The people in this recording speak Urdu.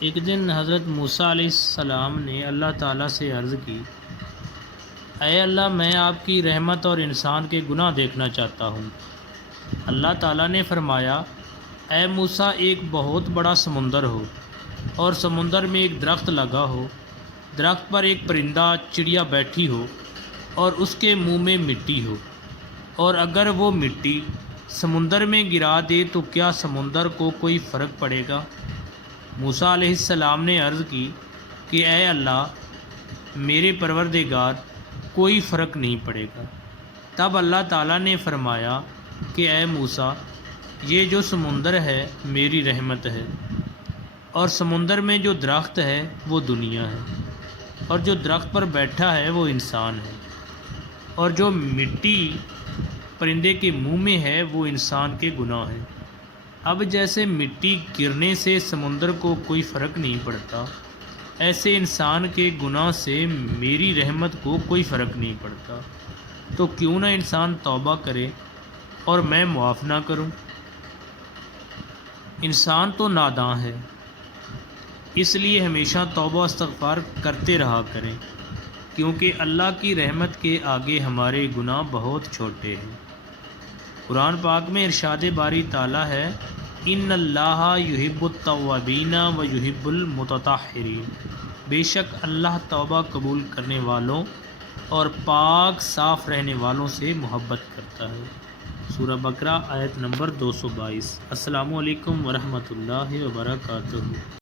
ایک دن حضرت موسیٰ علیہ السلام نے اللہ تعالیٰ سے عرض کی، اے اللہ، میں آپ کی رحمت اور انسان کے گناہ دیکھنا چاہتا ہوں۔ اللہ تعالیٰ نے فرمایا، اے موسیٰ، ایک بہت بڑا سمندر ہو اور سمندر میں ایک درخت لگا ہو، درخت پر ایک پرندہ چڑیا بیٹھی ہو اور اس کے منہ میں مٹی ہو، اور اگر وہ مٹی سمندر میں گرا دے تو کیا سمندر کو کوئی فرق پڑے گا؟ موسیٰ علیہ السلام نے عرض کی کہ اے اللہ میرے پروردگار، کوئی فرق نہیں پڑے گا۔ تب اللہ تعالیٰ نے فرمایا کہ اے موسیٰ، یہ جو سمندر ہے میری رحمت ہے، اور سمندر میں جو درخت ہے وہ دنیا ہے، اور جو درخت پر بیٹھا ہے وہ انسان ہے، اور جو مٹی پرندے کے منہ میں ہے وہ انسان کے گناہ ہیں۔ اب جیسے مٹی گرنے سے سمندر کو کوئی فرق نہیں پڑتا، ایسے انسان کے گناہ سے میری رحمت کو کوئی فرق نہیں پڑتا، تو کیوں نہ انسان توبہ کرے اور میں معاف نہ کروں؟ انسان تو ناداں ہے، اس لیے ہمیشہ توبہ استغفار کرتے رہا کریں، کیونکہ اللہ کی رحمت کے آگے ہمارے گناہ بہت چھوٹے ہیں۔ قرآن پاک میں ارشاد باری تعالیٰ ہے، ان اللہ یحب التوابین و یحب المتطہرین، بے شک اللہ توبہ قبول کرنے والوں اور پاک صاف رہنے والوں سے محبت کرتا ہے۔ سورہ بقرہ آیت نمبر 222۔ السلام علیکم ورحمۃ اللہ وبرکاتہ۔